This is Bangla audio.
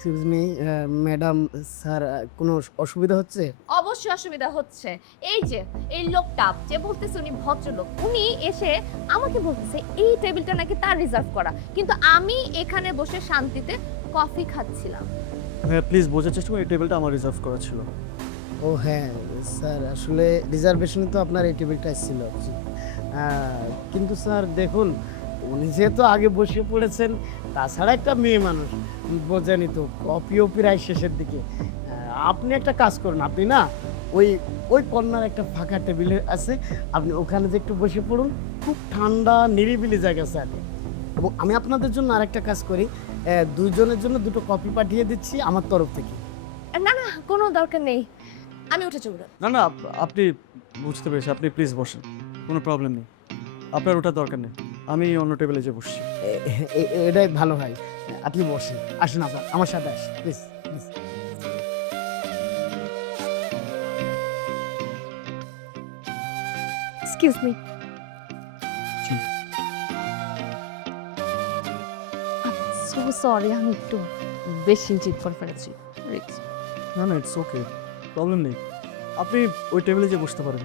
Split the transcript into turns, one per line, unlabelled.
এক্সকিউজ মি ম্যাডাম স্যার কোনো অসুবিধা হচ্ছে?
অবশ্যই অসুবিধা হচ্ছে। এই যে এই লোকটা যে বলতেছে উনি ভদ্রলোক উনি এসে আমাকে বলতেছে এই টেবিলটা নাকি তার রিজার্ভ করা। কিন্তু আমি এখানে বসে শান্তিতে কফি খাচ্ছিলাম।
হ্যাঁ প্লিজ বোঝার চেষ্টা করুন এই টেবিলটা আমার রিজার্ভ করা ছিল।
ও হ্যাঁ স্যার আসলে রিজার্ভেশনে তো আপনার এই টেবিলটা এসেছিল কিন্তু স্যার দেখুন উনি যেহেতু আগে বসে পড়েছেন তাছাড়া একটা মেয়ে মানুষ বোঝেনি তো কপি ওপি রায় শেষের দিকে। আপনি একটা কাজ করুন আপনি না ওই ওই কর্নার একটা ফাঁকা টেবিলে আছে আপনি ওখানে যে একটু বসে পড়ুন খুব ঠান্ডা নিরিবিলি জায়গা স্যার এবং আমি আপনাদের জন্য আরেকটা কাজ করি দুজনের জন্য দুটো কপি পাঠিয়ে দিচ্ছি আমার তরফ থেকে।
না না কোনো দরকার নেই। আমি উঠে চলব।
না না আপনি বুঝতে পেরেছি আপনি প্লিজ বসেন কোনো প্রবলেম নেই। আপনার ওটা দরকার নেই। আমি অন্য টেবিলে যে বসছি।
এটাই ভালো হয় আপনি বসেন। আসুন আপনার আমার সাথে আসুন please please
excuse me so sorry আমি একটু বেশি জিদ করে ফেলেছি।
না না ইটস ওকে প্রবলেম নেই। আপনি ওই টেবিলে যে বসতে পারেন।